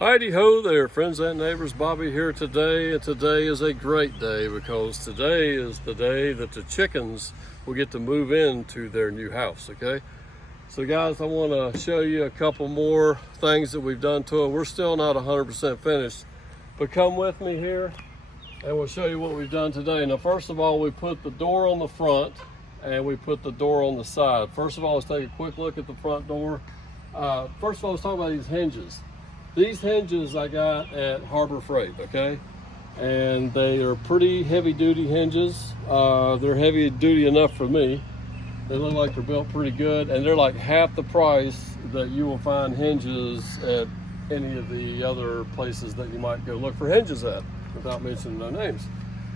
Heidi ho there, friends and neighbors. Bobby here today, and today is a great day because today is the day that the chickens will get to move into their new house, okay? So guys, I want to show you a couple more things that we've done to it. We're still not 100% finished, but come with me here and we'll show you what we've done today. Now, first of all, we put the door on the front and we put the door on the side. First of all, let's take a quick look at the front door. First of all, let's talk about these hinges. These hinges I got at Harbor Freight, okay? And they are pretty heavy duty hinges. They're heavy duty enough for me. They look like they're built pretty good, and they're like half the price that you will find hinges at any of the other places that you might go look for hinges at, without mentioning no names.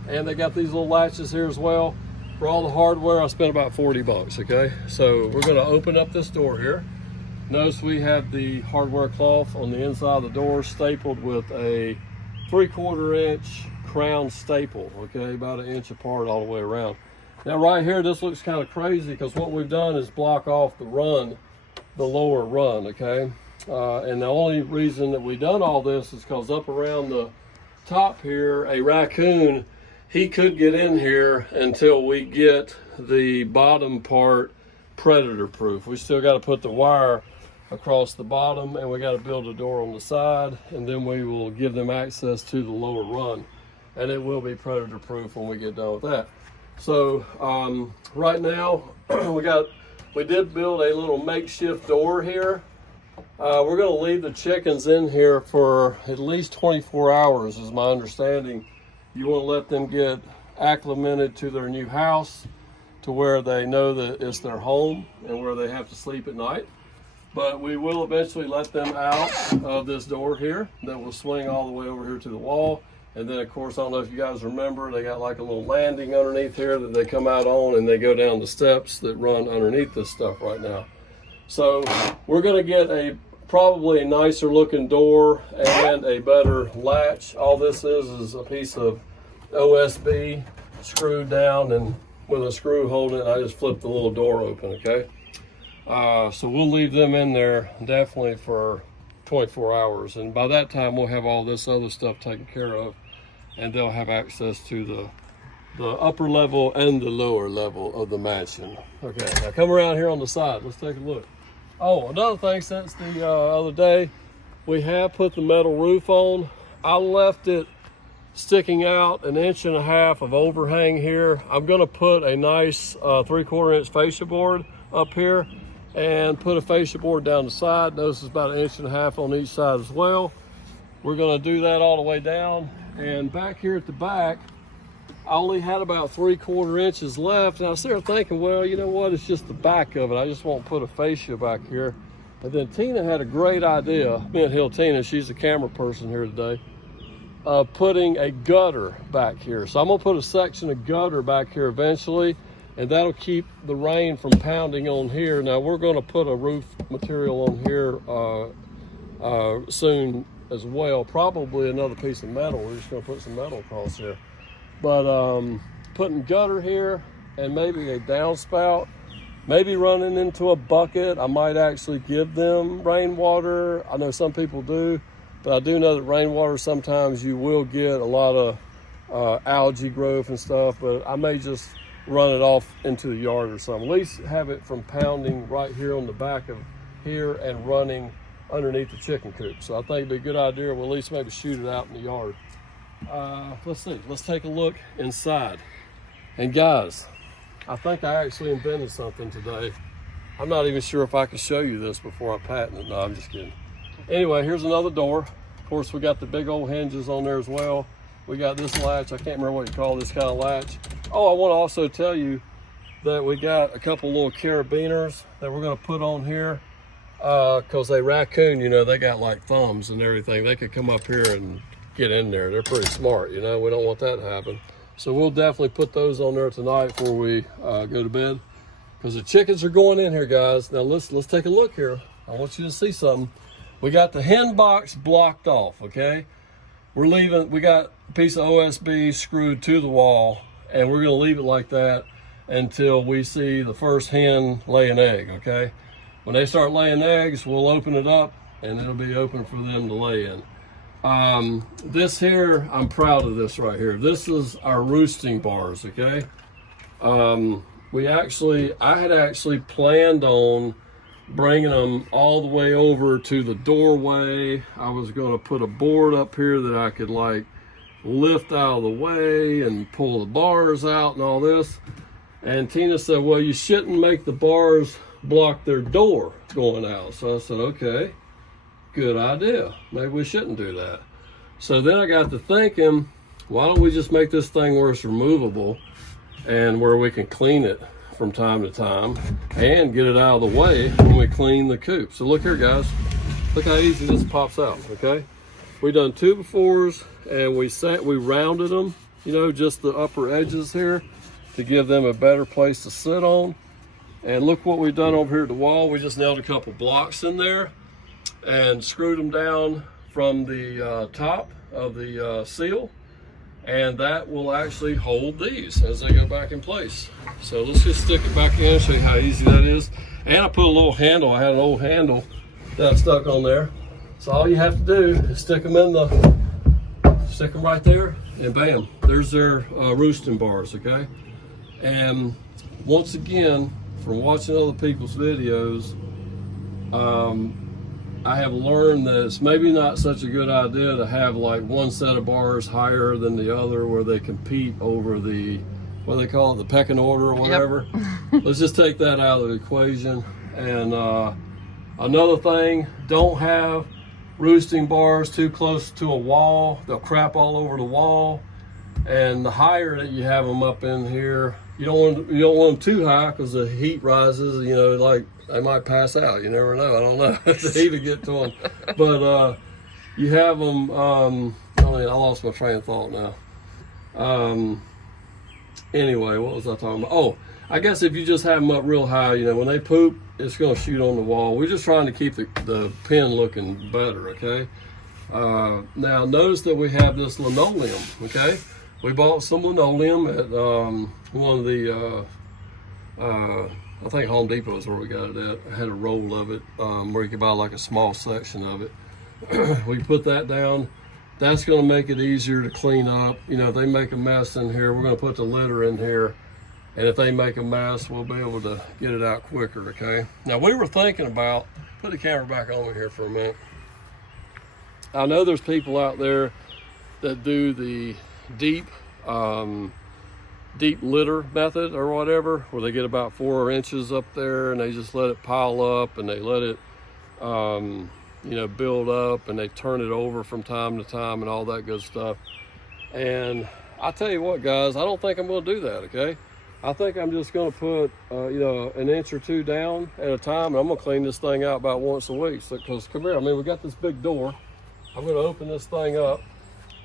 And they got these little latches here as well. For all the hardware, I spent about 40 bucks, okay? So we're gonna open up this door here. Notice we have the hardware cloth on the inside of the door stapled with a 3/4 inch crown staple, okay, about 1 inch apart all the way around. Now right here, this looks kind of crazy because what we've done is block off the run, the lower run, okay? And the only reason that we've done all this is because up around the top here, a raccoon, he could get in here until we get the bottom part predator proof. We still got to put the wire across the bottom, and we got to build a door on the side, and then we will give them access to the lower run, and it will be predator proof when we get done with that. So right now we did build a little makeshift door here. We're going to leave the chickens in here for at least 24 hours is my understanding. You want to let them get acclimated to their new house, to where they know that it's their home and where they have to sleep at night. But we will eventually let them out of this door here that will swing all the way over here to the wall. And then of course, I don't know if you guys remember, they got like a little landing underneath here that they come out on, and they go down the steps that run underneath this stuff right now. So we're gonna get probably a nicer looking door and a better latch. All this is a piece of OSB screwed down, and with a screw holding it, I just flipped the little door open, okay? So we'll leave them in there definitely for 24 hours. And by that time, we'll have all this other stuff taken care of, and they'll have access to the upper level and the lower level of the mansion. Okay, now come around here on the side. Let's take a look. Oh, another thing, since the other day, we have put the metal roof on. I left it sticking out 1.5 inches of overhang here. I'm gonna put a nice 3/4 inch fascia board up here and put a fascia board down the side. Notice it's about 1.5 inches on each side as well. We're gonna do that all the way down. And back here at the back, I only had about 3/4 inches left. And I was there thinking, well, you know what? It's just the back of it. I just won't put a fascia back here. And then Tina had a great idea. Mint Hill Tina, she's the camera person here today. Putting a gutter back here. So I'm gonna put a section of gutter back here eventually, and that'll keep the rain from pounding on here. Now we're gonna put a roof material on here soon as well, probably another piece of metal. We're just gonna put some metal across here. But putting gutter here and maybe a downspout, maybe running into a bucket. I might actually give them rainwater. I know some people do. But I do know that rainwater, sometimes you will get a lot of algae growth and stuff, but I may just run it off into the yard or something. At least have it from pounding right here on the back of here and running underneath the chicken coop. So I think it'd be a good idea. We'll at least maybe shoot it out in the yard. Let's see, let's take a look inside. And guys, I think I actually invented something today. I'm not even sure if I can show you this before I patent it. No, I'm just kidding. Anyway, here's another door. Of course, we got the big old hinges on there as well. We got this latch. I can't remember what you call this kind of latch. Oh, I want to also tell you that we got a couple little carabiners that we're going to put on here because a raccoon, you know, they got like thumbs and everything. They could come up here and get in there. They're pretty smart, you know. We don't want that to happen. So we'll definitely put those on there tonight before we go to bed, because the chickens are going in here, guys. Now let's take a look here. I want you to see something. We got the hen box blocked off, okay? We got a piece of OSB screwed to the wall, and we're gonna leave it like that until we see the first hen lay an egg, okay? When they start laying eggs, we'll open it up and it'll be open for them to lay in. This here, I'm proud of this right here. This is our roosting bars, okay? I had actually planned on bringing them all the way over to the doorway. I was gonna put a board up here that I could like lift out of the way and pull the bars out and all this. And Tina said, well, you shouldn't make the bars block their door going out. So I said, okay, good idea. Maybe we shouldn't do that. So then I got to thinking, why don't we just make this thing where it's removable and where we can clean it from time to time and get it out of the way when we clean the coop. So look here, guys. Look how easy this pops out, okay? We done 2 befores and we rounded them, you know, just the upper edges here to give them a better place to sit on. And look what we've done over here at the wall. We just nailed a couple blocks in there and screwed them down from the top of the seal, and that will actually hold these as they go back in place. So let's just stick it back in, show you how easy that is. And I put a little handle. I had an old handle that I stuck on there. So all you have to do is stick them right there, and bam, there's their roosting bars, okay? And once again, from watching other people's videos, I have learned that it's maybe not such a good idea to have like one set of bars higher than the other where they compete over the, what do they call it, the pecking order or whatever. Yep. Let's just take that out of the equation. And another thing, don't have roosting bars too close to a wall. They'll crap all over the wall. And the higher that you have them up in here, you don't want them too high because the heat rises, you know, like they might pass out. You never know. I don't know if the heat will get to them. But you have them, I lost my train of thought now. Anyway, what was I talking about? Oh, I guess if you just have them up real high, you know, when they poop, it's going to shoot on the wall. We're just trying to keep the pen looking better, okay? Now, notice that we have this linoleum, okay? We bought some linoleum at one of the, I think Home Depot is where we got it at. I had a roll of it where you could buy like a small section of it. We put that down. That's going to make it easier to clean up. You know, if they make a mess in here, we're going to put the litter in here. And if they make a mess, we'll be able to get it out quicker, okay? Now, we were thinking about, put the camera back on here for a minute. I know there's people out there that do the deep litter method or whatever, where they get about 4 inches up there and they just let it pile up and they let it, you know, build up, and they turn it over from time to time and all that good stuff. And I tell you what, guys, I don't think I'm going to do that, okay? I think I'm just going to put, you know, 1 inch or 2 down at a time, and I'm going to clean this thing out about once a week. So, because come here, I mean, we got this big door. I'm going to open this thing up.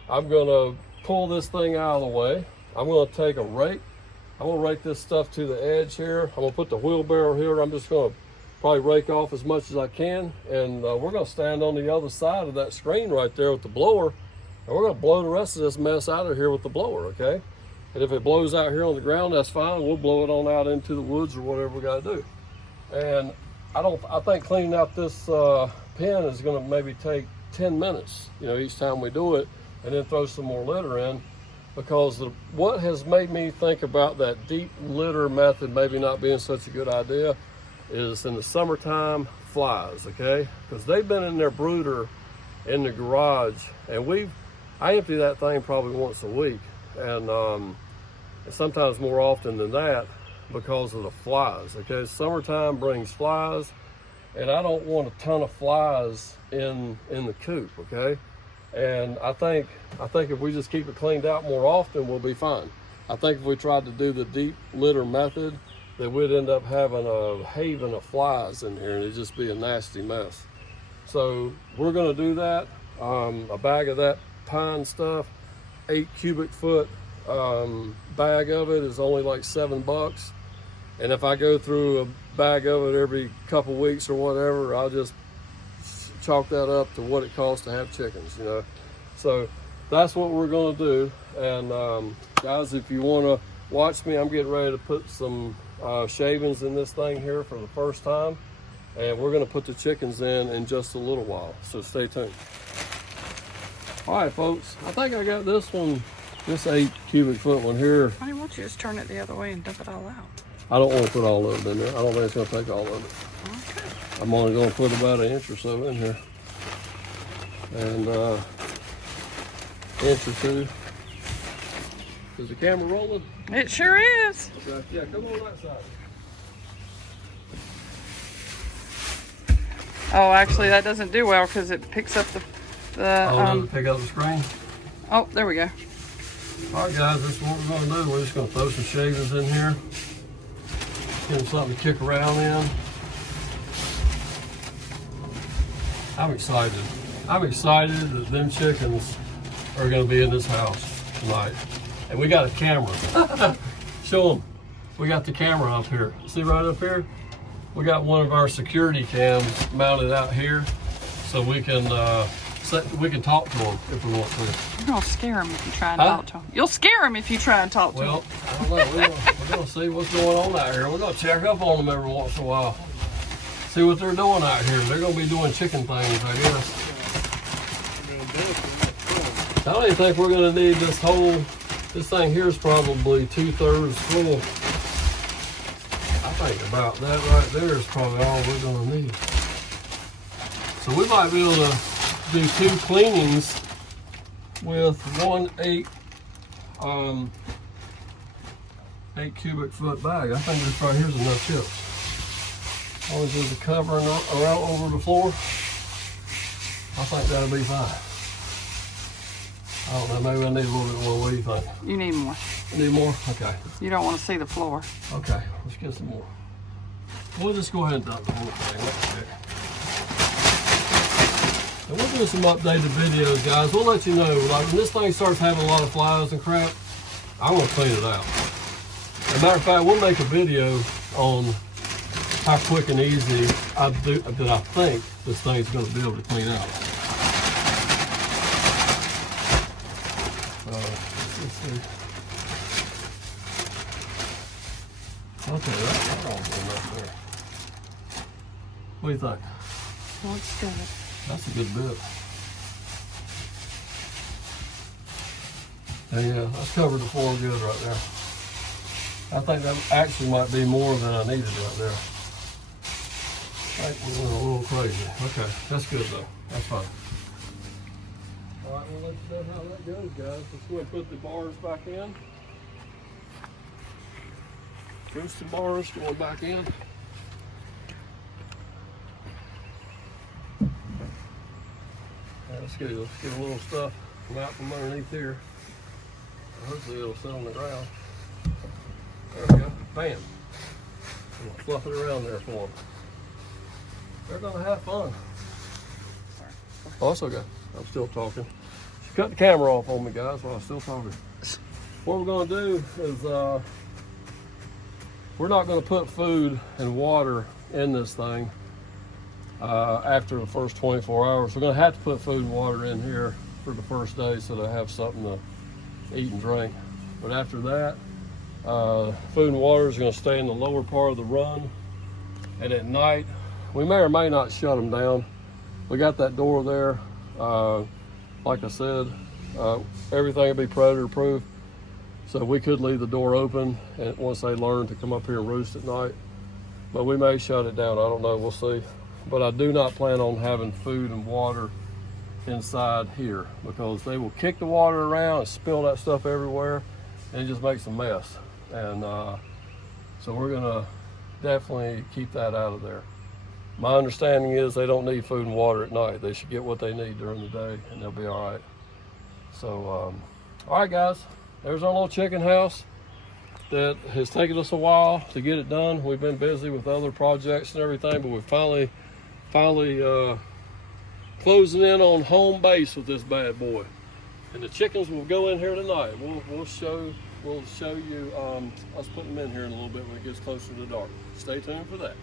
I'm going to pull this thing out of the way. I'm going to take a rake. I'm going to rake this stuff to the edge here. I'm going to put the wheelbarrow here. I'm just going to probably rake off as much as I can. And we're going to stand on the other side of that screen right there with the blower. And we're going to blow the rest of this mess out of here with the blower, okay? And if it blows out here on the ground, that's fine. We'll blow it on out into the woods or whatever we got to do. And I think cleaning out this pen is going to maybe take 10 minutes, you know, each time we do it, and then throw some more litter in. Because what has made me think about that deep litter method maybe not being such a good idea is in the summertime, flies, okay? Because they've been in their brooder in the garage, and I empty that thing probably once a week, and sometimes more often than that because of the flies, okay? Summertime brings flies, and I don't want a ton of flies in the coop, okay? And I think if we just keep it cleaned out more often, we'll be fine. I think if we tried to do the deep litter method, that we'd end up having a haven of flies in here, and it'd just be a nasty mess. So we're gonna do that. A bag of that pine stuff, 8 cubic foot bag of it is only like $7. And if I go through a bag of it every couple weeks or whatever, I'll just chalk that up to what it costs to have chickens, you know. So that's what we're going to do. And guys, if you want to watch me, I'm getting ready to put some shavings in this thing here for the first time, and we're going to put the chickens in just a little while, so stay tuned. All right, folks. I think I got this one, this 8 cubic foot one here. Why don't you just turn it the other way and dump it all out? I don't want to put all of it in there. I don't think it's going to take all of it. Okay. I'm only going to put about 1 inch or so in here. And inch or 2. Is the camera rolling? It sure is. Okay. Yeah, come on that side. Oh, actually, that doesn't do well because it picks up the does it pick up the screen? Oh, there we go. All right, guys, this is what we're going to do. We're just going to throw some shavings in here. Give them something to kick around in. I'm excited. I'm excited that them chickens are going to be in this house tonight. And we got a camera. Show them. We got the camera up here. See right up here? We got one of our security cams mounted out here, so we can talk to them if we want to. You're gonna scare them if you try and talk to them. You'll scare them if you try and talk to them. Well, I don't know. We're gonna see what's going on out here. We're gonna check up on them every once in a while. See what they're doing out here. They're gonna be doing chicken things, I guess. I don't even think we're gonna need this whole. This thing here is probably 2/3 full. I think about that right there is probably all we're gonna need. So we might be able to do 2 cleanings with 1 8 cubic foot bag. I think this right here's enough chips. As long as there's a covering around over the floor, I think that'll be fine. I don't know, maybe I need a little bit more. What do you think? You need more. Need more? Okay. You don't want to see the floor. Okay, let's get some more. We'll just go ahead and dump the whole thing. And we'll do some updated videos, guys. We'll let you know. Like when this thing starts having a lot of flies and crap, I'm gonna clean it out. As a matter of fact, we'll make a video on how quick and easy I think this thing's gonna be able to clean out. Let's see. Okay, that's all going up there. What do you think? Looks good. That's a good bit. And yeah, that's covered the floor good right there. I think that actually might be more than I needed right there. I think we went a little crazy. Okay, that's good though. That's fine. All right, we'll let you know how that goes, guys. Let's go ahead and put the bars back in. There's some bars going back in. Let's get a little stuff come out from underneath here. Hopefully it'll sit on the ground. There we go. Bam. We'll fluff it around there for them. They're gonna have fun. Oh, it's okay. I'm still talking. She cut the camera off on me, guys, while I'm still talking. What we're gonna do is we're not gonna put food and water in this thing after the first 24 hours. We're gonna have to put food and water in here for the first day so they have something to eat and drink. But after that, food and water is gonna stay in the lower part of the run. And at night, we may or may not shut them down. We got that door there. Like I said, everything will be predator proof. So we could leave the door open and once they learn to come up here and roost at night. But we may shut it down, I don't know, we'll see. But I do not plan on having food and water inside here because they will kick the water around and spill that stuff everywhere and it just makes a mess. And so we're gonna definitely keep that out of there. My understanding is they don't need food and water at night. They should get what they need during the day and they'll be all right. So, all right guys, there's our little chicken house that has taken us a while to get it done. We've been busy with other projects and everything, but we're finally closing in on home base with this bad boy. And the chickens will go in here tonight. We'll show you us putting them in here in a little bit when it gets closer to dark. Stay tuned for that.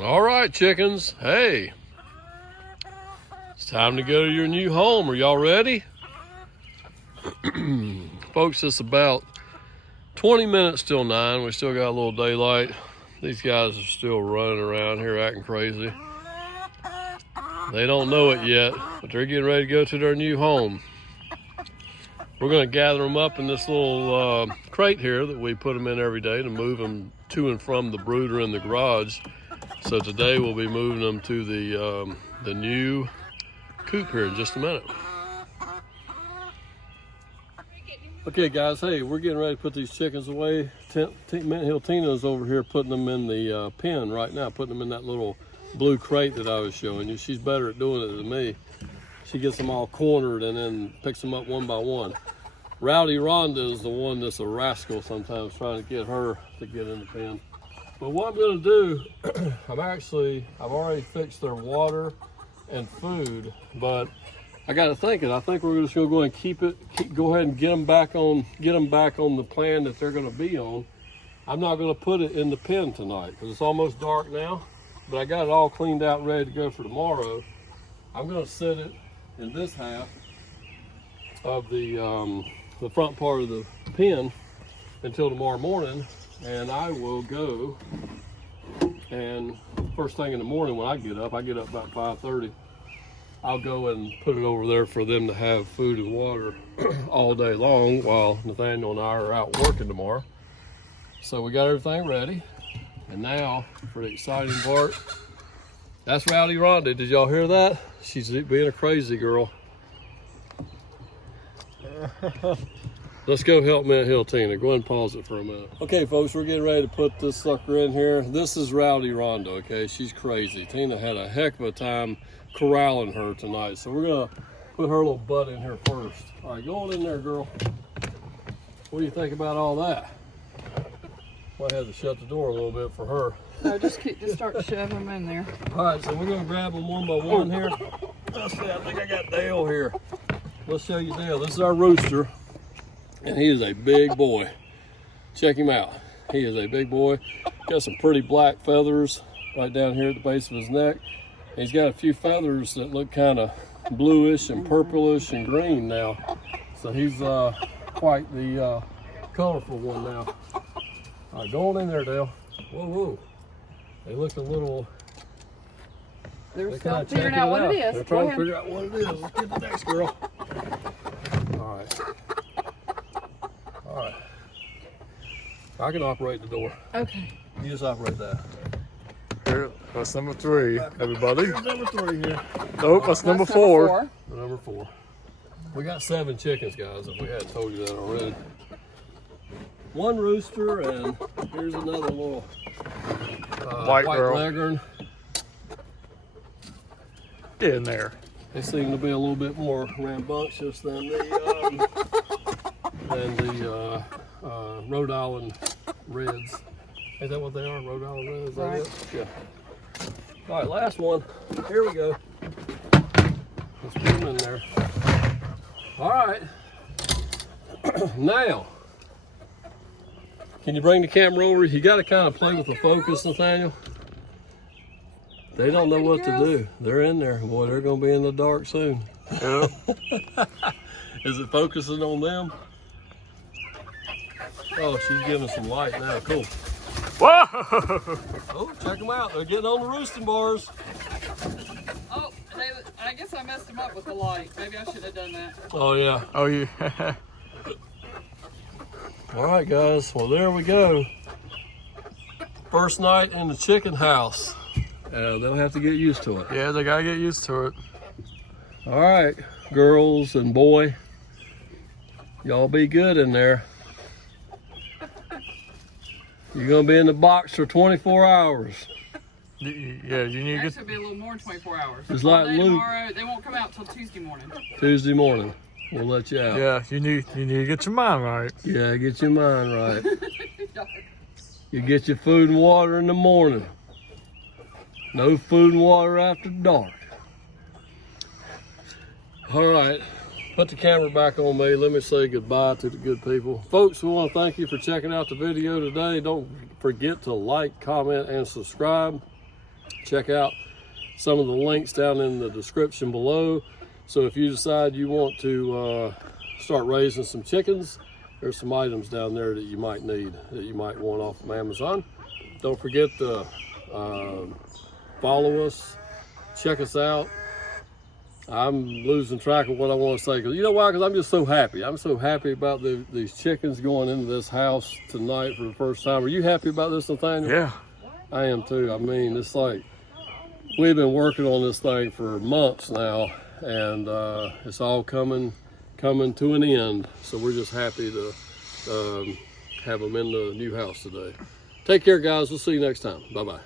All right, chickens. Hey, it's time to go to your new home. Are y'all ready? Folks, it's about 20 minutes till 9. We still got a little daylight. These guys are still running around here acting crazy. They don't know it yet, but they're getting ready to go to their new home. We're going to gather them up in this little crate here that we put them in every day to move them to and from the brooder in the garage. So today we'll be moving them to the new coop here in just a minute. Okay guys, hey, we're getting ready to put these chickens away. Mint Hill Tina's over here putting them in the pen right now, putting them in that little blue crate that I was showing you. She's better at doing it than me. She gets them all cornered and then picks them up one by one. Rowdy Rhonda is the one that's a rascal sometimes, trying to get her to get in the pen. But what I'm gonna do, I've already fixed their water and food, but I got to thinking, I think we're just gonna go ahead and go ahead and get them back on the plan that they're gonna be on. I'm not gonna put it in the pen tonight because it's almost dark now, but I got it all cleaned out, ready to go for tomorrow. I'm gonna set it in this half of the front part of the pen until tomorrow morning, and I will go, and first thing in the morning when I get up about 5:30, I'll go and put it over there for them to have food and water all day long while Nathaniel and I are out working tomorrow. So we got everything ready, and now for the exciting part. That's Rowdy Rhonda. Did y'all hear that? She's being a crazy girl. Let's go help Mint Hill Tina. Go ahead and pause it for a minute. Okay, folks, we're getting ready to put this sucker in here. This is Rowdy Rhonda, okay? She's crazy. Tina had a heck of a time corralling her tonight. So we're gonna put her little butt in here first. All right, go on in there, girl. What do you think about all that? Might have to shut the door a little bit for her. No, just start shoving them in there. All right, so we're gonna grab them one by one here. Let's see, I think I got Dale here. Let's show you Dale. This is our rooster, and he is a big boy. Check him out. He is a big boy. Got some pretty black feathers right down here at the base of his neck. He's got a few feathers that look kind of bluish and purplish and green now. So he's quite the colorful one now. All right, go on in there, Dale. Whoa, whoa. They look a little... They're still figuring out what it is. They're trying to figure out what it is. Let's get the next girl. All right. All right. I can operate the door. Okay. You just operate that. Here, that's number 3, everybody. Here's number 3 here. Nope, that's number 4. Number 4. We got 7 chickens, guys, if we hadn't told you that already. 1 rooster, and here's another little white girl. leghorn. Get in there. They seem to be a little bit more rambunctious than the Rhode Island Reds. Ain't that what they are? Rhode Island Reds? Right. Yeah. All right, last one. Here we go. Let's put them in there. All right. Now, can you bring the camera over? You got to kind of play with the focus, Nathaniel. They don't know what to do. They're in there. Boy, they're going to be in the dark soon. Yeah. Is it focusing on them? Oh, she's giving some light now. Cool. Whoa! Oh, check them out. They're getting on the roosting bars. Oh, I guess I messed them up with the light. Maybe I should have done that. Oh, yeah. Oh, yeah. All right, guys. Well, there we go. First night in the chicken house. They'll have to get used to it. Yeah, they gotta get used to it. All right, girls and boy. Y'all be good in there. You're gonna be in the box for 24 hours. Yeah, you need to Actually, be a little more than 24 hours. It's like Luke. Tomorrow, they won't come out till Tuesday morning. Tuesday morning, we'll let you out. Yeah, you need to get your mind right. Yeah, get your mind right. You get your food and water in the morning. No food and water after dark. All right, put the camera back on me. Let me say goodbye to the good people. Folks, we want to thank you for checking out the video today. Don't forget to like, comment, and subscribe. Check out some of the links down in the description below. So if you decide you want to start raising some chickens, there's some items down there that you might need, that you might want off of Amazon. Don't forget to follow us, check us out, I'm losing track of what I want to say. Because you know why? Because I'm just so happy. I'm so happy about these chickens going into this house tonight for the first time. Are you happy about this, Nathaniel? Yeah. I am too. I mean, it's like we've been working on this thing for months now, and it's all coming to an end. So we're just happy to have them in the new house today. Take care, guys. We'll see you next time. Bye-bye.